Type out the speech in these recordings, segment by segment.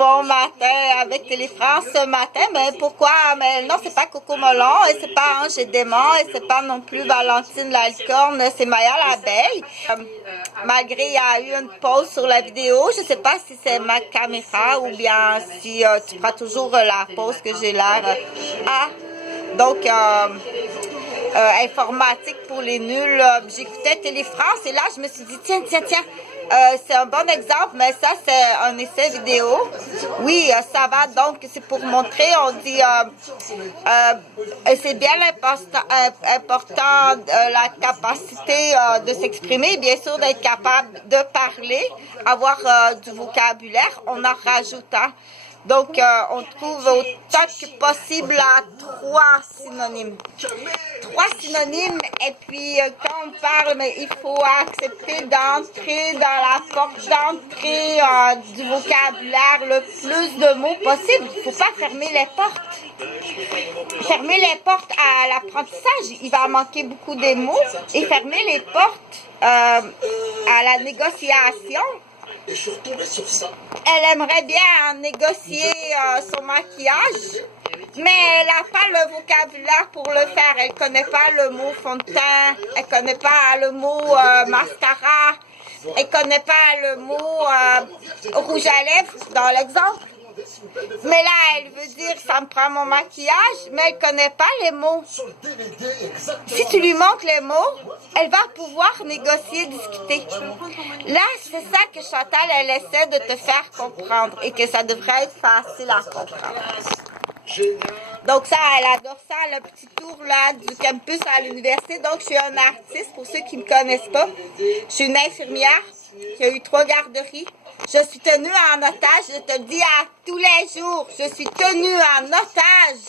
bon matin avec Télé-France ce matin. Mais pourquoi? Mais non, c'est pas Coco Melon et c'est pas Ange et Démon et c'est pas non plus Valentine la licorne, c'est Maya l'abeille. Malgré il y a eu une pause sur la vidéo, je sais pas si c'est ma caméra ou bien si tu prends toujours la pause que j'ai l'air donc informatique pour les nuls. J'écoutais Télé-France et là je me suis dit tiens, c'est un bon exemple, mais ça c'est un essai vidéo. Oui, ça va, donc c'est pour montrer, on dit c'est bien important la capacité de s'exprimer, bien sûr d'être capable de parler, avoir du vocabulaire, on en rajoute. Donc, on trouve autant que possible à 3 synonymes. 3 synonymes, et puis quand on parle, mais il faut accepter d'entrer dans la porte d'entrée du vocabulaire le plus de mots possible. Il ne faut pas fermer les portes. Fermer les portes à l'apprentissage, il va manquer beaucoup de mots. Et fermer les portes à la négociation. Elle aimerait bien négocier son maquillage, mais elle n'a pas le vocabulaire pour le faire. Elle ne connaît pas le mot fond de teint, elle ne connaît pas le mot mascara, elle ne connaît pas le mot rouge à lèvres, dans l'exemple. Mais là, elle veut dire, ça me prend mon maquillage, mais elle ne connaît pas les mots. Si tu lui montres les mots, elle va pouvoir négocier, discuter. Là, c'est ça que Chantal, elle essaie de te faire comprendre et que ça devrait être facile à comprendre. Donc ça, elle adore ça, le petit tour là du campus à l'université. Donc je suis un artiste, pour ceux qui ne me connaissent pas. Je suis une infirmière qui a eu 3 garderies. Je suis tenue en otage, je te le dis à tous les jours, je suis tenue en otage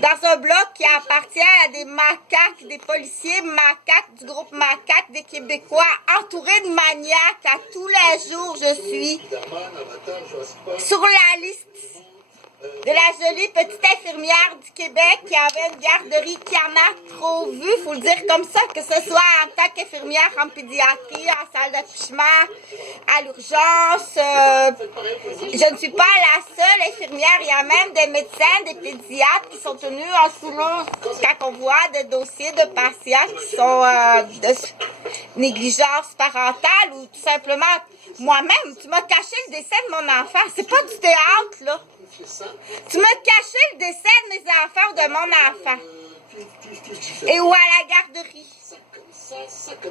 dans un bloc qui appartient à des macaques, des policiers macaques, du groupe macaque des Québécois, entourés de maniaques. À tous les jours, je suis sur la liste de la jolie petite infirmière du Québec qui avait une garderie qui en a trop vu, il faut le dire comme ça, que ce soit en tant qu'infirmière en pédiatrie, en salle d'accouchement, à l'urgence. Je ne suis pas la seule infirmière, il y a même des médecins, des pédiatres qui sont tenus en sous-nom quand on voit des dossiers de patients qui sont de négligence parentale ou tout simplement moi-même. Tu m'as caché le décès de mon enfant, c'est pas du théâtre là. Tu m'as caché le décès de mes enfants ou de mon enfant. Et ou à la garderie.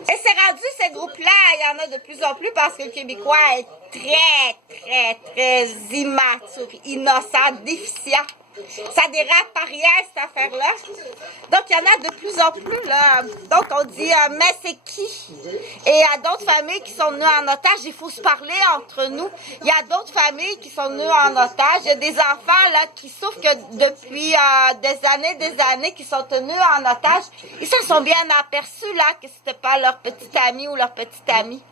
Et c'est rendu ces groupes-là, il y en a de plus en plus parce que le Québécois est très immature, innocent, déficient. Ça dérape par rien, cette affaire-là. Donc, il y en a de plus en plus, là. Donc, on dit, mais c'est qui? Et il y a d'autres familles qui sont venues en otage. Il faut se parler entre nous. Il y a d'autres familles qui sont venues en otage. Il y a des enfants, là, qui souffrent que depuis des années, qui sont tenus en otage. Ils se sont bien aperçus, là, que c'était pas leur petit ami ou leur petite amie.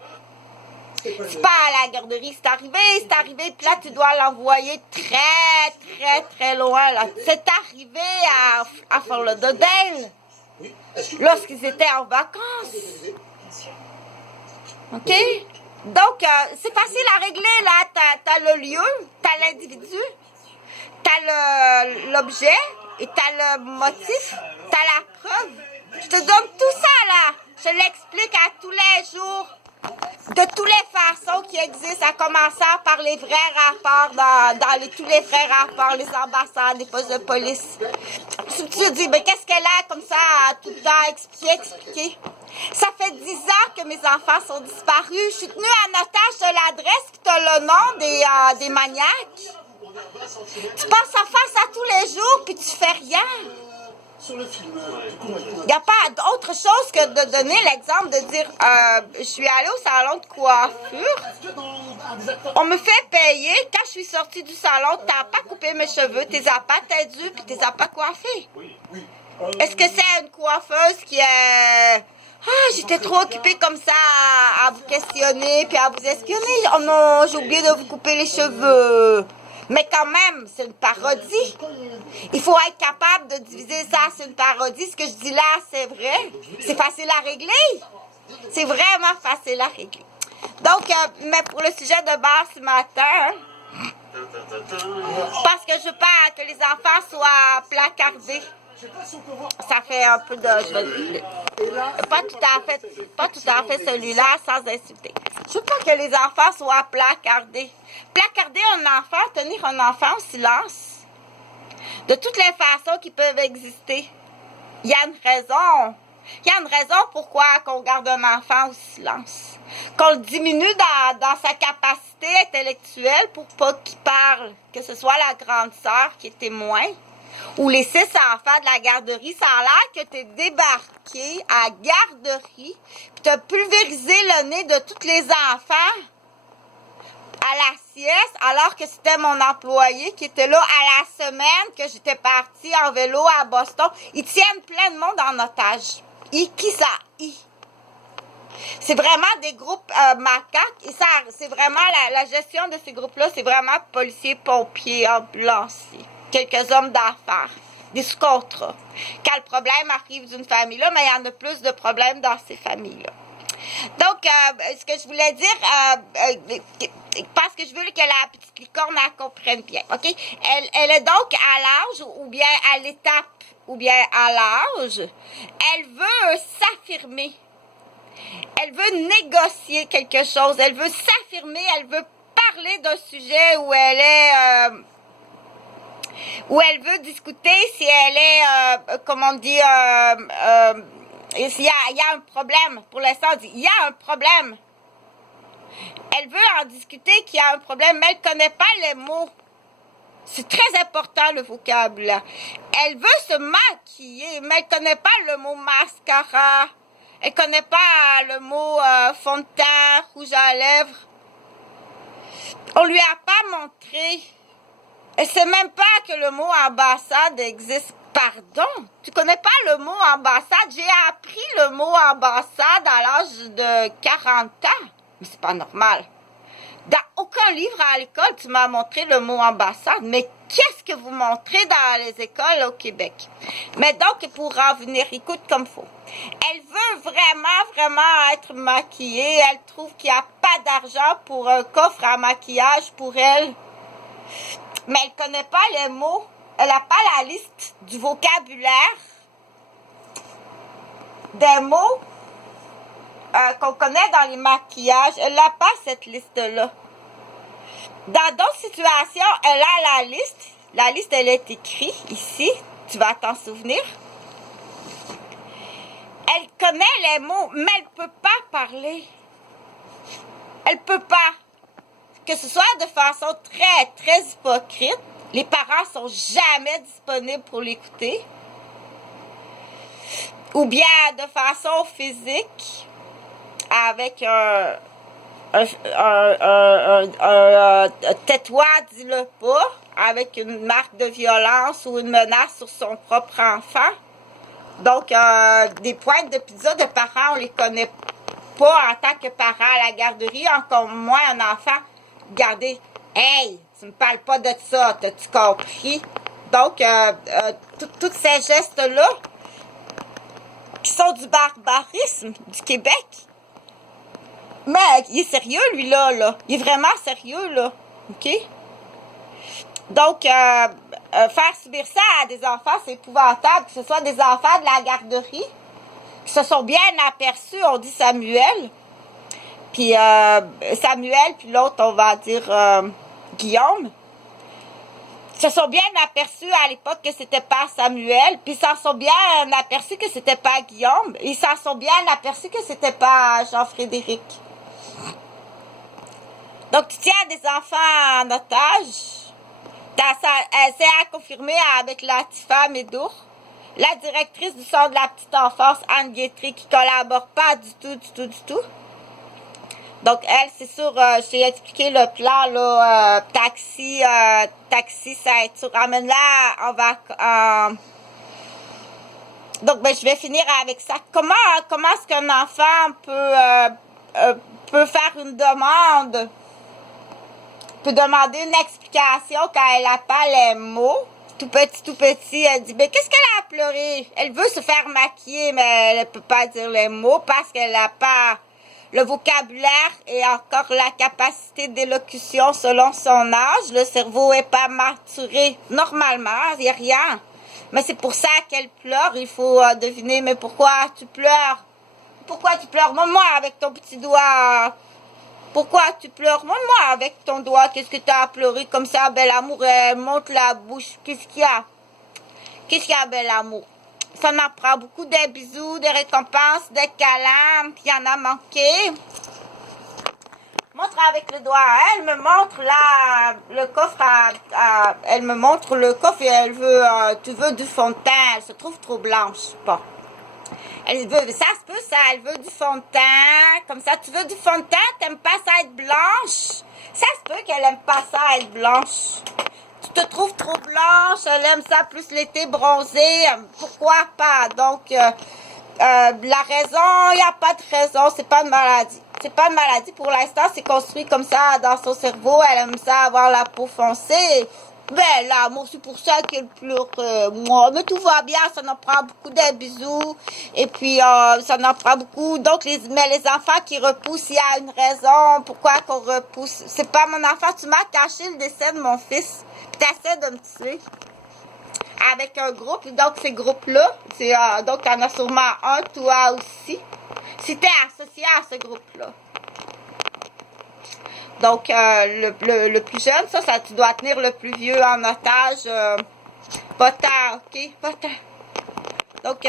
C'est pas à la garderie, c'est arrivé, puis là, tu dois l'envoyer très loin, là. C'est arrivé à Fort Lauderdale, lorsqu'ils étaient en vacances. OK? Donc, c'est facile à régler, là. T'as le lieu, t'as l'individu, t'as l'objet, et t'as le motif, t'as la preuve. Je te donne tout ça, là. Je l'explique à tous les jours. De toutes les façons qui existent, à commencer par les vrais rapports, tous les vrais rapports, les ambassades, les postes de police. Tu te dis, mais qu'est-ce qu'elle a comme ça, à tout le temps expliquer? Ça fait 10 ans que mes enfants sont disparus. Je suis tenue en otage de l'adresse, puis t'as le nom des maniaques. Tu penses en face à tous les jours, puis tu fais rien. Il n'y a pas d'autre chose que de donner l'exemple de dire je suis allée au salon de coiffure, on me fait payer, quand je suis sortie du salon, t'as pas coupé mes cheveux, t'es as pas tendus puis t'es as pas coiffés. Est-ce que c'est une coiffeuse qui est j'étais trop occupée comme ça à vous questionner puis à vous espionner, oh non, j'ai oublié de vous couper les cheveux. Mais quand même, c'est une parodie. Il faut être capable de diviser ça, c'est une parodie. Ce que je dis là, c'est vrai. C'est facile à régler. C'est vraiment facile à régler. Donc, mais pour le sujet de base ce matin, parce que je veux pas que les enfants soient placardés. Ça fait un peu de... pas tout à fait celui-là, sans insulter. Je veux pas que les enfants soient placardés. Placarder un enfant, tenir un enfant au silence, de toutes les façons qui peuvent exister. Il y a une raison. Il y a une raison pourquoi qu'on garde un enfant au silence. Qu'on le diminue dans sa capacité intellectuelle pour pas qu'il parle. Que ce soit la grande sœur qui est témoin ou les 6 enfants de la garderie. Ça a l'air que tu es débarqué à la garderie puis tu as pulvérisé le nez de tous les enfants à la sieste, alors que c'était mon employé qui était là à la semaine que j'étais partie en vélo à Boston. Ils tiennent plein de monde en otage. Qui ça? C'est vraiment des groupes macaques. Et ça, c'est vraiment la gestion de ces groupes-là, c'est vraiment policiers, pompiers, ambulanciers, quelques hommes d'affaires, des sous-contrats. Quand le problème arrive d'une famille-là, mais il y en a plus de problèmes dans ces familles-là. Donc, ce que je voulais dire, parce que je veux que la petite licorne elle comprenne bien, OK? Elle est donc à l'âge, ou bien à l'étape, ou bien à l'âge, elle veut s'affirmer. Elle veut négocier quelque chose. Elle veut s'affirmer. Elle veut parler d'un sujet où elle est... où elle veut discuter si elle est, comment on dit... il y a un problème. Pour l'instant, on dit, il y a un problème. Elle veut en discuter qu'il y a un problème, mais elle ne connaît pas les mots. C'est très important, le vocabulaire. Elle veut se maquiller, mais elle ne connaît pas le mot mascara. Elle ne connaît pas le mot fond de teint, rouge à lèvres. On lui a pas montré. Elle ne sait même pas que le mot ambassade existe. Pardon, tu connais pas le mot ambassade? J'ai appris le mot ambassade à l'âge de 40 ans. Mais c'est pas normal. Dans aucun livre à l'école, tu m'as montré le mot ambassade. Mais qu'est-ce que vous montrez dans les écoles au Québec? Mais donc, pour en venir, écoute comme faut. Elle veut vraiment être maquillée. Elle trouve qu'il n'y a pas d'argent pour un coffre à maquillage pour elle. Mais elle ne connaît pas les mots. Elle n'a pas la liste du vocabulaire des mots qu'on connaît dans les maquillages. Elle n'a pas cette liste-là. Dans d'autres situations, elle a la liste. La liste, elle est écrite ici. Tu vas t'en souvenir. Elle connaît les mots, mais elle ne peut pas parler. Elle ne peut pas. Que ce soit de façon très hypocrite. Les parents sont jamais disponibles pour l'écouter. Ou bien de façon physique, avec un tais-toi, dis-le pas, avec une marque de violence ou une menace sur son propre enfant. Donc, des pointes de pizza de parents, on les connaît pas en tant que parents à la garderie, encore moins un enfant. Regardez, hey, tu me parles pas de ça, t'as-tu compris? Donc, tous ces gestes-là, qui sont du barbarisme du Québec. Mais il est sérieux, lui, là. Il est vraiment sérieux, là. OK? Donc, faire subir ça à des enfants, c'est épouvantable. Que ce soit des enfants de la garderie, qui se sont bien aperçus, on dit Samuel. Puis Samuel, puis l'autre, on va dire Guillaume. Ils se sont bien aperçus à l'époque que c'était pas Samuel, puis ils s'en sont bien aperçus que c'était pas Guillaume, ils s'en sont bien aperçus que c'était pas Jean-Frédéric. Donc, tu tiens des enfants en otage. C'est à confirmer avec Latifa Médour, la directrice du centre de la petite enfance, Anne Guétry, qui collabore pas du tout. Donc, elle, c'est sûr, je t'ai expliqué le plan, là, taxi, ceinture, ramène-la, on va, donc, ben, je vais finir avec ça. Comment est-ce qu'un enfant peut faire une demande, peut demander une explication quand elle n'a pas les mots? Tout petit, elle dit, ben, qu'est-ce qu'elle a pleuré? Elle veut se faire maquiller, mais elle ne peut pas dire les mots parce qu'elle n'a pas le vocabulaire et encore la capacité d'élocution selon son âge. Le cerveau est pas maturé normalement, il n'y a rien. Mais c'est pour ça qu'elle pleure. Il faut deviner, mais pourquoi tu pleures? Pourquoi tu pleures? Montre-moi avec ton petit doigt. Pourquoi tu pleures? Montre-moi avec ton doigt. Qu'est-ce que tu as pleuré comme ça, bel amour? Elle monte la bouche. Qu'est-ce qu'il y a? Qu'est-ce qu'il y a, bel amour? Ça en prend beaucoup, des bisous, des récompenses, des câlins, puis il y en a manqué. Montre avec le doigt. Elle me montre là, le coffre elle me montre le coffre et elle veut, tu veux du fond de teint. Elle se trouve trop blanche. Bon. Elle veut, ça se peut ça, elle veut du fond de teint. Comme ça, tu veux du fond de teint, t'aimes pas ça être blanche? Ça se peut qu'elle aime pas ça être blanche. Tu te trouves trop blanche, elle aime ça plus l'été bronzé. Pourquoi pas? Donc, la raison, il n'y a pas de raison, c'est pas une maladie. C'est pas une maladie pour l'instant, c'est construit comme ça dans son cerveau. Elle aime ça avoir la peau foncée. Ben l'amour, c'est pour ça qu'elle pleure moi. Mais tout va bien, ça en prend beaucoup de bisous. Et puis, ça en prend beaucoup. Donc, mais les enfants qui repoussent, il y a une raison. Pourquoi qu'on repousse? C'est pas mon enfant, tu m'as caché le décès de mon fils. Puis t'essaies de me tuer. Avec un groupe, donc ces groupes-là, donc t'en as sûrement un, toi aussi. Si t'es associé à ce groupe-là. Donc, le plus jeune, ça, tu dois tenir le plus vieux en otage. Pas tant, ok? Pas tant. Donc,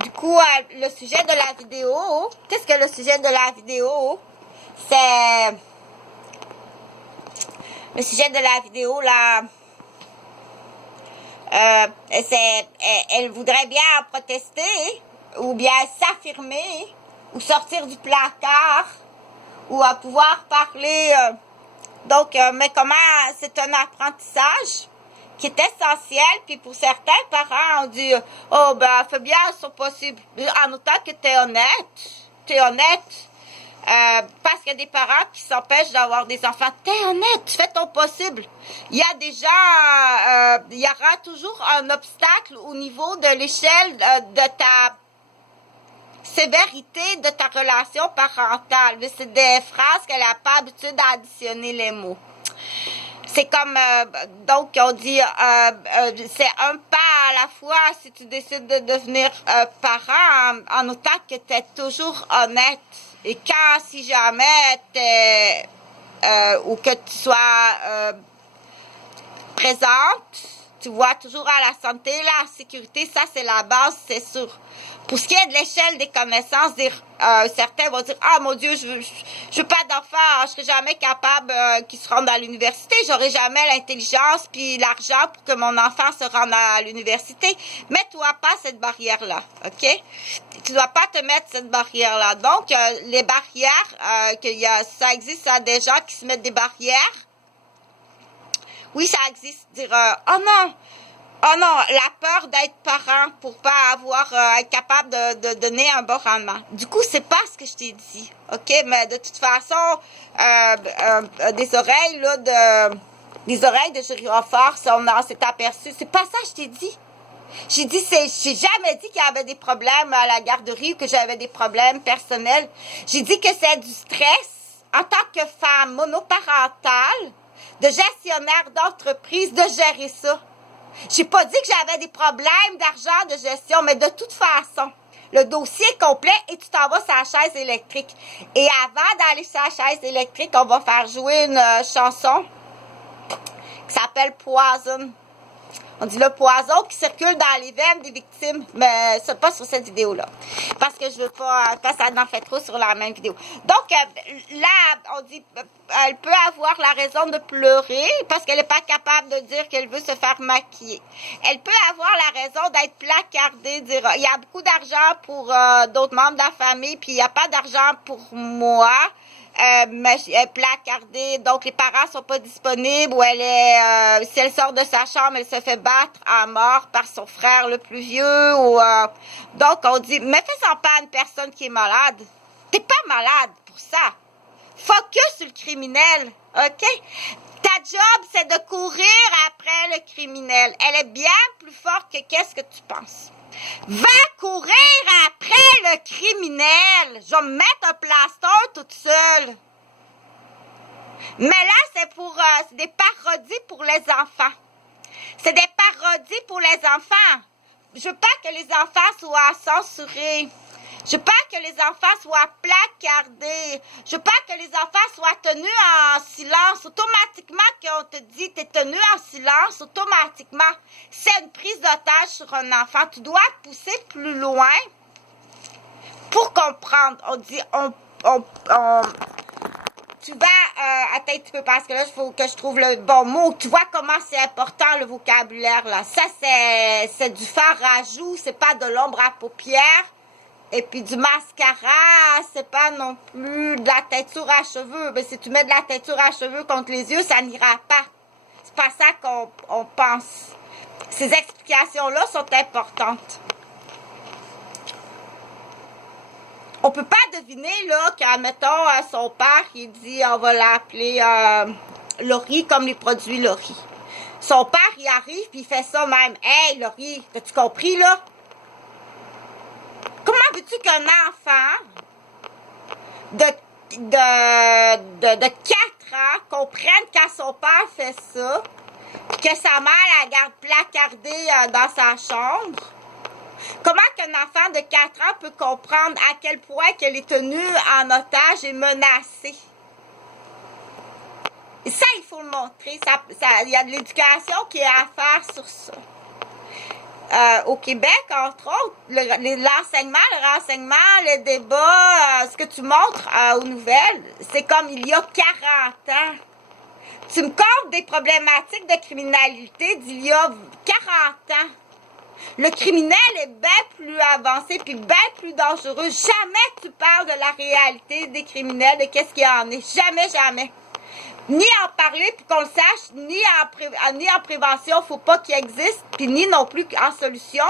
du coup, le sujet de la vidéo, qu'est-ce que le sujet de la vidéo? C'est... Le sujet de la vidéo, là... elle voudrait bien protester, ou bien s'affirmer, ou sortir du placard, ou à pouvoir parler. Donc, mais comment c'est un apprentissage qui est essentiel, puis pour certains parents, on dit, oh ben, fais bien, c'est possible, en autant que tu es honnête, parce qu'il y a des parents qui s'empêchent d'avoir des enfants. T'es honnête, tu fais ton possible. Il y a déjà, il y aura toujours un obstacle au niveau de l'échelle de ta sévérité de ta relation parentale. C'est des phrases qu'elle n'a pas l'habitude d'additionner les mots. C'est comme, donc on dit, c'est un pas à la fois si tu décides de devenir parent, en autant que tu es toujours honnête. Et quand, si jamais, ou que tu sois présente, tu vois, toujours à la santé, la sécurité, ça c'est la base, c'est sûr. Pour ce qui est de l'échelle des connaissances, certains vont dire, ah mon Dieu, je veux pas d'enfants, je serai jamais capable qu'ils se rendent à l'université, j'aurai jamais l'intelligence puis l'argent pour que mon enfant se rende à l'université. Mets-toi pas cette barrière-là, ok? Tu dois pas te mettre cette barrière-là. Donc, les barrières, ça existe, ça, des gens qui se mettent des barrières. Oui, ça existe, dire, oh non, la peur d'être parent pour pas être capable de donner un bon rendement. Du coup, c'est pas ce que je t'ai dit, ok? Mais de toute façon, des oreilles de gyrophare, on s'est aperçu. C'est pas ça que je t'ai dit. J'ai jamais dit qu'il y avait des problèmes à la garderie ou que j'avais des problèmes personnels. J'ai dit que c'est du stress en tant que femme monoparentale, de gestionnaire d'entreprise, de gérer ça. J'ai pas dit que j'avais des problèmes d'argent, de gestion, mais de toute façon, le dossier est complet et tu t'en vas sur la chaise électrique. Et avant d'aller sur la chaise électrique, on va faire jouer une chanson qui s'appelle Poison. On dit le poison qui circule dans les veines des victimes, mais c'est pas sur cette vidéo-là. Parce que je veux pas, parce que ça en fait trop sur la même vidéo. Donc, là, on dit, elle peut avoir la raison de pleurer parce qu'elle n'est pas capable de dire qu'elle veut se faire maquiller. Elle peut avoir la raison d'être placardée, dire, il y a beaucoup d'argent pour d'autres membres de la famille, puis il n'y a pas d'argent pour moi. Mais elle est placardée, donc les parents sont pas disponibles, ou si elle sort de sa chambre, elle se fait battre à mort par son frère le plus vieux, donc on dit, mais fais-en pas à une personne qui est malade. T'es pas malade pour ça. Focus sur le criminel, ok? Ta job, c'est de courir après le criminel. Elle est bien plus forte que qu'est-ce que tu penses. Va courir après le criminel. Je vais me mettre un plaster toute seule. Mais là, c'est des parodies pour les enfants. C'est des parodies pour les enfants. Je veux pas que les enfants soient censurés. Je veux pas que les enfants soient placardés. Je veux pas que les enfants soient tenus en silence. Automatiquement, quand on te dit t'es tenu en silence, automatiquement, c'est une prise d'otage sur un enfant. Tu dois pousser plus loin pour comprendre. On dit, tu vas, attends un petit peu parce que là, il faut que je trouve le bon mot. Tu vois comment c'est important le vocabulaire là. Ça, c'est du fard à joues, c'est pas de l'ombre à paupières. Et puis du mascara, c'est pas non plus de la teinture à cheveux. Mais si tu mets de la teinture à cheveux contre les yeux, ça n'ira pas. C'est pas ça qu'on pense. Ces explications-là sont importantes. On peut pas deviner, là, qu'admettons, son père, il dit, on va l'appeler Laurie comme les produits Laurie. Son père, il arrive, puis il fait ça même. Hey, Laurie, t'as-tu compris, là? Comment veux-tu qu'un enfant de 4 ans comprenne quand son père fait ça, puis que sa mère la garde placardée dans sa chambre? Comment qu'un enfant de 4 ans peut comprendre à quel point qu'elle est tenue en otage et menacée? Et ça, il faut le montrer. Il y a de l'éducation qui est à faire sur ça. Au Québec, entre autres, l'enseignement, le renseignement, le débat, ce que tu montres aux nouvelles, c'est comme il y a 40 ans. Tu me comptes des problématiques de criminalité d'il y a 40 ans. Le criminel est bien plus avancé puis bien plus dangereux. Jamais tu parles de la réalité des criminels, de qu'est-ce qu'il y en est. Jamais, jamais. Ni en parler puis qu'on le sache, ni en prévention, faut pas qu'il existe, puis ni non plus en solution.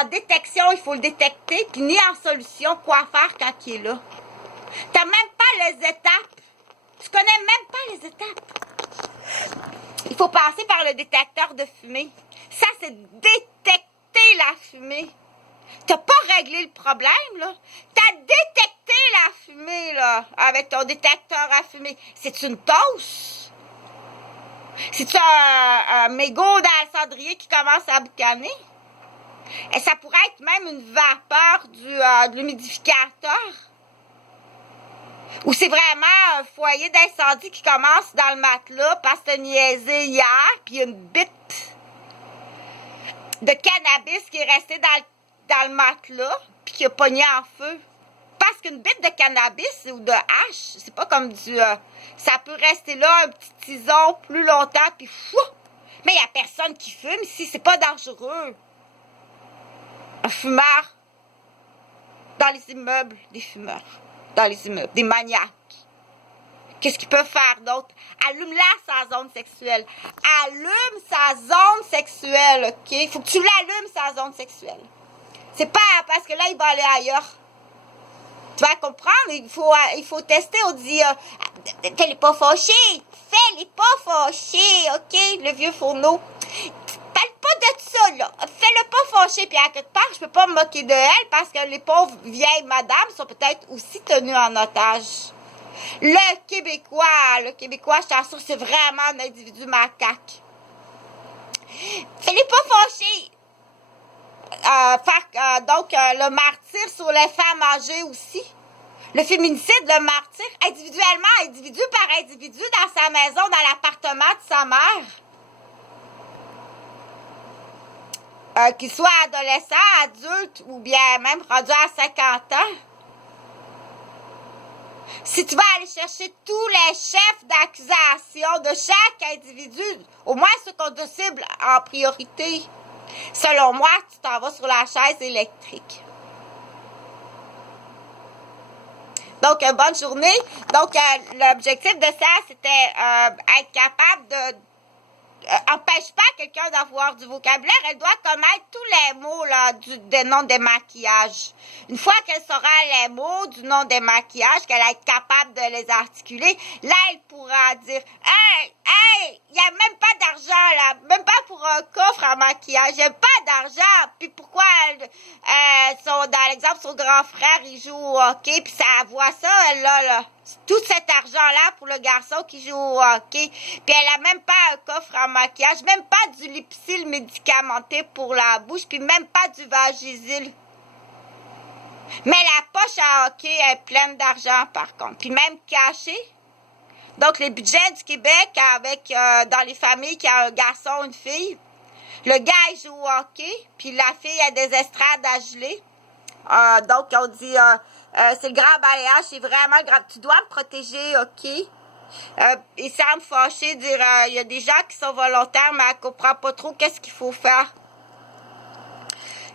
En détection, il faut le détecter, puis ni en solution, quoi faire quand il est là. T'as même pas les étapes. Tu connais même pas les étapes. Il faut passer par le détecteur de fumée. Ça, c'est détecter la fumée. T'as pas réglé le problème, là. T'as détecté la fumée, là, avec ton détecteur à fumée. C'est une tosse. C'est-tu un mégot dans le cendrier qui commence à boucaner? Et ça pourrait être même une vapeur de l'humidificateur. Ou c'est vraiment un foyer d'incendie qui commence dans le matelas parce que t'as niaisé hier, puis il y a une bite de cannabis qui est restée dans le matelas, puis qui a pogné en feu. Parce qu'une bite de cannabis ou de hache, c'est pas comme ça peut rester là, un petit tison, plus longtemps, puis fou! Mais il n'y a personne qui fume ici, c'est pas dangereux. Un fumeur. Dans les immeubles, des fumeurs. Dans les immeubles, des maniaques. Qu'est-ce qu'ils peuvent faire d'autre? Allume-la sa zone sexuelle. Allume sa zone sexuelle, OK? Faut que tu l'allumes, sa zone sexuelle. C'est pas parce que là, il va aller ailleurs. Tu vas comprendre? Il faut tester. On dit, fais-les pas fâchés. Fais-les pas fâchés, OK? Le vieux fourneau. Parle pas de ça, là. Fais-le pas fâché. Puis à quelque part, je peux pas me moquer de elle parce que les pauvres vieilles madames sont peut-être aussi tenues en otage. Le Québécois, je t'assure, c'est vraiment un individu macaque. Fais-les pas fâchés. Donc, le martyr sur les femmes âgées aussi. Le féminicide, le martyr, individuellement, individu par individu, dans sa maison, dans l'appartement de sa mère. Qu'il soit adolescent, adulte ou bien même rendu à 50 ans. Si tu vas aller chercher tous les chefs d'accusation de chaque individu, au moins ceux qu'on te cible en priorité, selon moi, tu t'en vas sur la chaise électrique. Donc, bonne journée. Donc, l'objectif de ça, c'était être capable de... empêche pas quelqu'un d'avoir du vocabulaire. Elle doit connaître tous les mots là, des noms des maquillages. Une fois qu'elle saura les mots du nom des maquillages, qu'elle va être capable de les articuler, là, elle pourra dire « Hey, hey, a même pas d'argent, là. Même pas pour un coffre à maquillage. Il a pas d'argent. Puis pourquoi dans l'exemple, son grand frère, il joue au hockey. Puis ça voit ça, elle, là. Tout cet argent-là pour le garçon qui joue au hockey. Puis elle a même pas un coffre à maquillage. Même pas du Lipsil médicamenté pour la bouche. Puis même pas du Vagisil. Mais la poche à hockey est pleine d'argent, par contre. Puis même cachée. Donc, les budgets du Québec avec dans les familles qui a un garçon, une fille, le gars, il joue au hockey, puis la fille a des estrades à geler. Donc, on dit, c'est le grand balayage, c'est vraiment grave. Tu dois me protéger, OK? Il semble fâché, dire, il y a des gens qui sont volontaires, mais elle ne comprend pas trop qu'est-ce qu'il faut faire.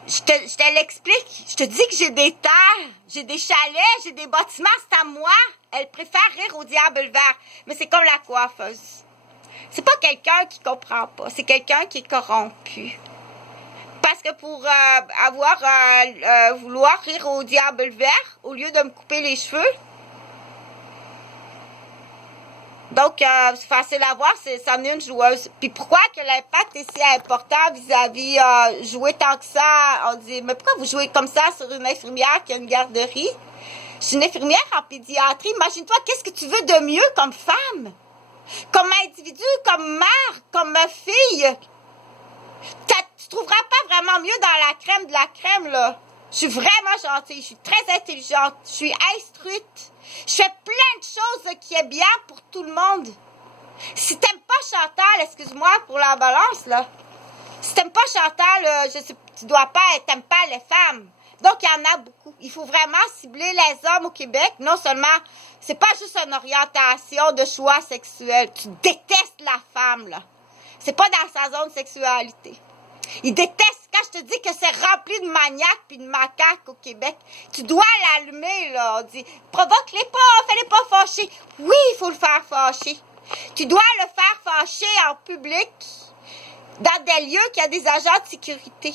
Je te l'explique. Je te dis que j'ai des terres, j'ai des chalets, j'ai des bâtiments, c'est à moi. Elle préfère rire au diable vert. Mais c'est comme la coiffeuse. C'est pas quelqu'un qui comprend pas. C'est quelqu'un qui est corrompu. Parce que pour vouloir rire au diable vert, au lieu de me couper les cheveux, donc, c'est facile à voir, ça en est une joueuse. Puis pourquoi que l'impact est si important vis-à-vis jouer tant que ça? On dit, mais pourquoi vous jouez comme ça sur une infirmière qui a une garderie? Je suis une infirmière en pédiatrie. Imagine-toi, qu'est-ce que tu veux de mieux comme femme? Comme individu, comme mère, comme fille? Tu trouveras pas vraiment mieux dans la crème de la crème, là. Je suis vraiment gentille, je suis très intelligente, je suis instruite. Je fais plein de choses qui est bien pour tout le monde. Si t'aimes pas Chantal, excuse-moi pour la balance, là. Si t'aimes pas Chantal, tu dois pas, t'aimes pas les femmes. Donc, il y en a beaucoup. Il faut vraiment cibler les hommes au Québec. Non seulement, c'est pas juste une orientation de choix sexuel. Tu détestes la femme, là. C'est pas dans sa zone de sexualité. Ils détestent quand je te dis que c'est rempli de maniaques puis de macaques au Québec. Tu dois l'allumer, là. On dit, provoque-les pas, fais-les pas fâcher. Oui, il faut le faire fâcher. Tu dois le faire fâcher en public, dans des lieux qui a des agents de sécurité.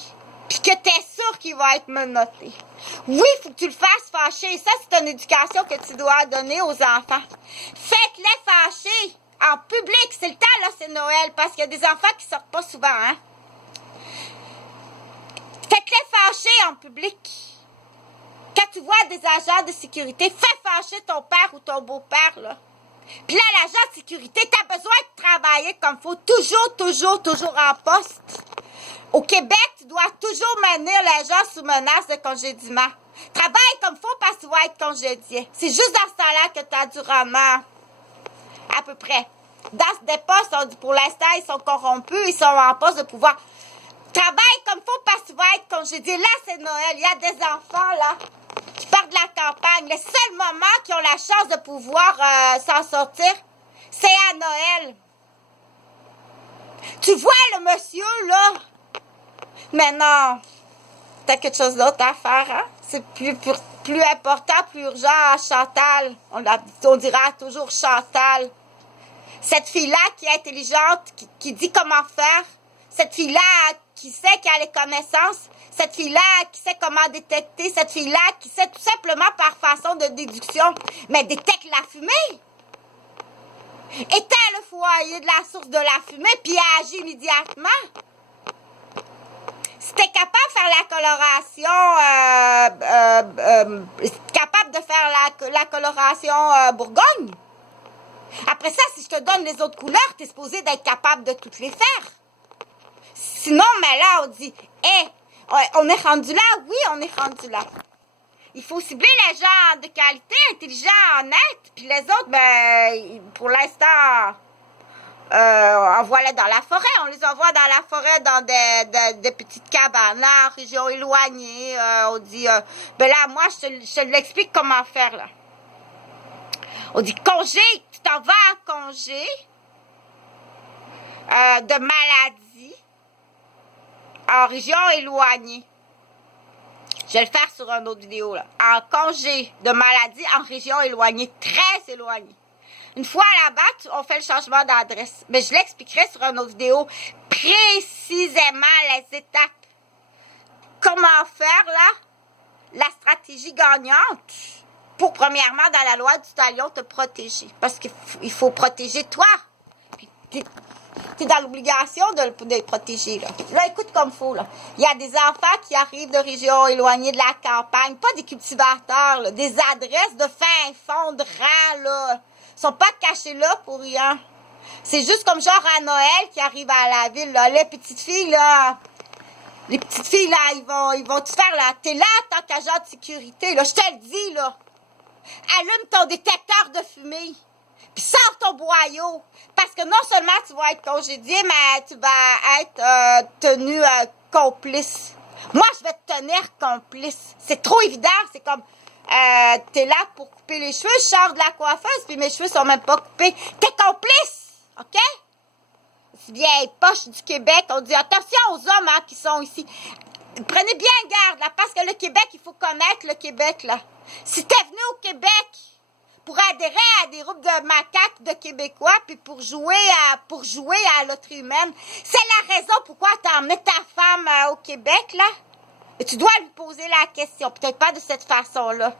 Puis que tu es sûr qu'il va être menotté. Oui, il faut que tu le fasses fâcher. Ça, c'est une éducation que tu dois donner aux enfants. Faites-les fâcher en public. C'est le temps, là, c'est Noël, parce qu'il y a des enfants qui sortent pas souvent, hein. Faites-les fâcher en public. Quand tu vois des agents de sécurité, fais fâcher ton père ou ton beau-père, là. Puis là, l'agent de sécurité, t'as besoin de travailler comme il faut. Toujours en poste. Au Québec, tu dois toujours maintenir les gens sous menace de congédiement. Travaille comme il faut parce que tu vas être congédié. C'est juste dans ce temps-là que tu as du rendement. À peu près. Dans des postes, on dit pour l'instant, ils sont corrompus, ils sont en poste de pouvoir. Travaille comme il faut parce que tu vas être congédié. Là, c'est Noël. Il y a des enfants, là, qui partent de la campagne. Les seuls moments qui ont la chance de pouvoir s'en sortir, c'est à Noël. Tu vois le monsieur, là? Mais non. T'as quelque chose d'autre à faire, hein? C'est plus important, plus urgent à Chantal. On dira toujours Chantal. Cette fille-là qui est intelligente, qui dit comment faire. Cette fille-là qui sait qu'elle a les connaissances. Cette fille-là qui sait comment détecter. Cette fille-là qui sait tout simplement par façon de déduction. Mais détecte la fumée. Éteins le foyer de la source de la fumée, puis agis immédiatement. Si t'es capable de faire la coloration, capable de faire la coloration Bourgogne. Après ça, si je te donne les autres couleurs, t'es supposé d'être capable de toutes les faire. Sinon, mais là, on dit, on est rendu là? Oui, on est rendu là. Il faut cibler les gens de qualité, intelligents, honnêtes, puis les autres, ben, pour l'instant, envoie-les dans la forêt. On les envoie dans la forêt, dans des petites cabanes, en région éloignée. On dit, ben là, moi, je te l'explique comment faire, là. On dit congé, tu t'en vas en congé de maladie en région éloignée. Je vais le faire sur une autre vidéo, là. En congé de maladie en région éloignée, très éloignée. Une fois là-bas, on fait le changement d'adresse. Mais je l'expliquerai sur une autre vidéo précisément les étapes. Comment faire, là, la stratégie gagnante pour, premièrement, dans la loi du talion, te protéger. Parce qu'il faut protéger toi. Puis, Tu es dans l'obligation de les protéger, là. Là, écoute comme faut, là. Il y a des enfants qui arrivent de régions éloignées de la campagne, pas des cultivateurs, là, des adresses de fin fond de rang, là. Ils sont pas cachés là pour rien. C'est juste comme genre à Noël qui arrive à la ville, là. Les petites filles, là, ils vont te faire, là. T'es là en tant qu'agent de sécurité, là. Je te le dis, là. Allume ton détecteur de fumée. Puis sors ton boyau. Parce que non seulement tu vas être congédié, mais tu vas être tenu complice. Moi, je vais te tenir complice. C'est trop évident. C'est comme, t'es là pour couper les cheveux. Je sors de la coiffeuse, puis mes cheveux sont même pas coupés. T'es complice. OK? C'est vieille poche du Québec. On dit attention aux hommes hein, qui sont ici. Prenez bien garde, là, parce que le Québec, il faut connaître le Québec, là. Si t'es venu au Québec pour adhérer à des groupes de macaques de Québécois, puis pour jouer à l'autre humaine, c'est la raison pourquoi t'as emmené ta femme au Québec, là. Et tu dois lui poser la question, peut-être pas de cette façon-là.